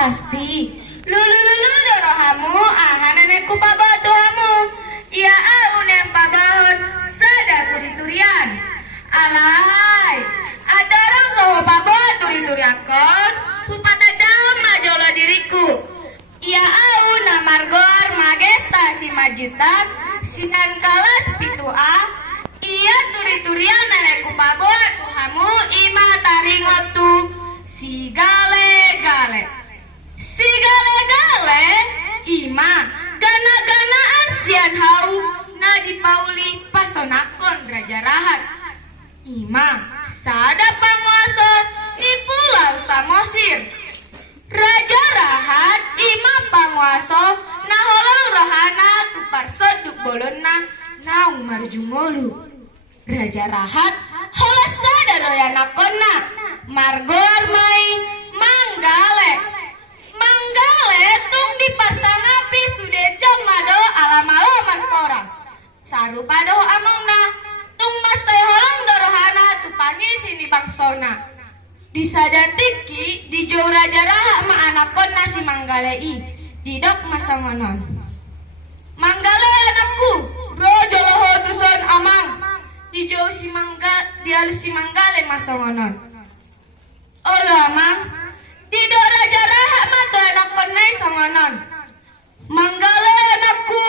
pasti. Lulu dorohamu ahananku pabotohamu. Ia aunem pabahon sada turi-turian. Alai, ada orang soho pabot turi-turiakon. Hupada dahom majola diriku. Ia au namargor magesta si majutan. Sinan kalas pitua. Ia turi-turian neneku pabotohamu ima taringotu. Si gale-gale ima gana-ganaan sian hau na di pauli pasonakon Raja Rahat ima sada panguasa di Pulau Samosir. Raja Rahat ima panguasa na holang rohana tu parsoduk bolonna naung marjumolu. Raja Rahat holas sada royanakonna margor mai manggale tung di pasanapi sudecong mado alam-alaman korang saru pado amangna tung masay holang dorohana tupangi sini bangsona disadatiki di jauh Raja Rahat ma anakon nasi manggalei didok masangonon manggale anakku rojo loho tuson amang di jauh si dialus si manggale masangonon olo amang didok Raja Rahat mato anakon nai sangonon manggale anakku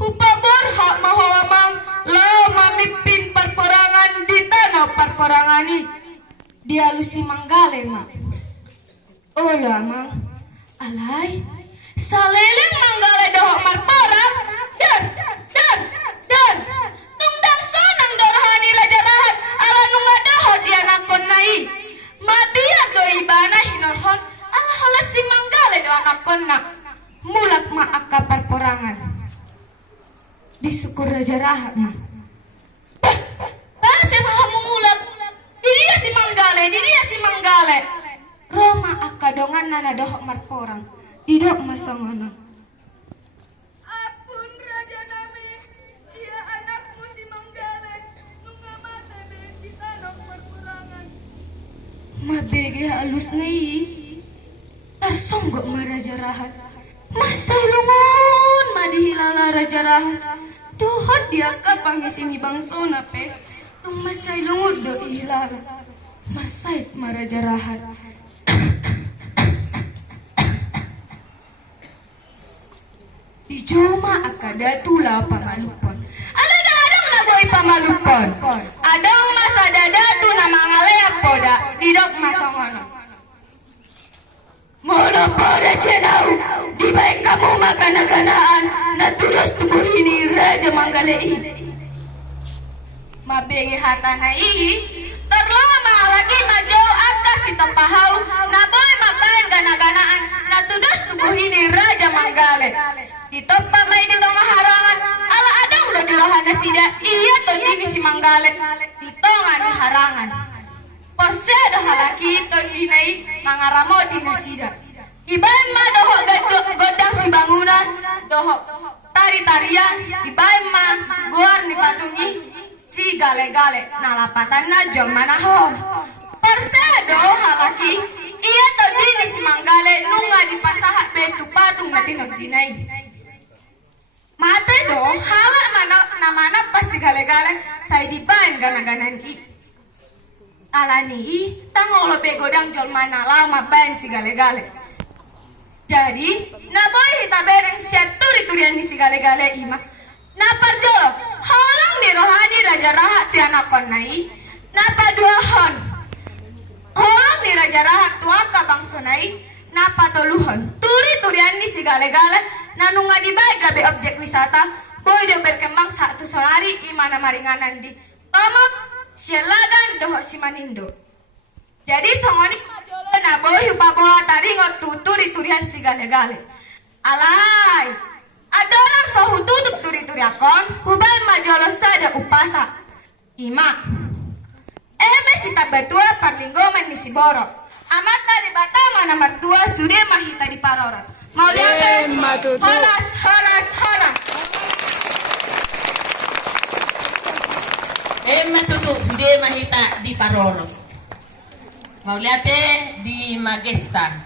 hupabor hak maholamang lao mamimpin perperangan di tanah perperangani dialusi manggale mak olo amang alai saleleng manggale dohok marparang dan tungdang sonang dorohani Raja Rahat ala nunga dohok di anakon nai mabiak do ibana hinorhon ala holas si manggale do anakon nak mulak ma akka perperangan disyukur Raja Rahat ma saya mau mulak diriya si manggale Roma akka dongan nana dohok marporang didok masongono apun Raja nami ia anakmu si manggale nunga mate di tanah perperangan mabege halus nei tarsonggok ma Raja Rahat masay lungon madihilala Raja Rahat dohot diangkat pangisini bangsona pe tung masay lungod do ihilala masay ma Raja Rahat di joma akada tula pamalupon adang na boy pamalupon adang masa dadatu na mangalaya poda didok masongono mono pada senau di baik kamu makan naganaan na terus tubuh ini Raja Manggalei mabegi hatana ii terlama lagi majau akas si tempahau na boy makan gana-ganaan na terus tubuh ini Raja Manggale di topa may di tonga harangan ala adang lo di rohana sida iya to dini si Manggale di tonga ni harangan porsedo halaki to dinai mangaramoti na sida ibae ma dohok godang si bangunan dohok tari-tarian ibae ma goar ni patungi si gale-gale nalapatan na jom manahom porsedo halaki iya to dini si Manggale nunga di pasahat betu patung na tinog dinay mate do hala mana pas si gale-gale say dibaen gana-ganan ki alani tangolo be godang jol mana lama baen si gale-gale jadi naboy hita bereng siat turi-turian ni si gale-gale ima naparjolo halang di rohani Raja Rahat ti anakon nai napa dua hon halang di Raja Rahat tuaka bangsonai napa toluhon turi-turian ni si gale-gale nanunga di baik gabe objek wisata boy do berkembang satu solari imana maringanan di tomak sialagan dohok si manindo jadi songoni majolo na boy hupaboa taringot tuturi-turian si gale-gale alai ada orang sohu tutup turi-turiakon hubay majolo sada upasa ima eme sita betua parlinggomen ni si boro amata di batama na mertua sude mahita di parorot mau lihat horas matutu sude mahita di parorot mau lihat di Magesta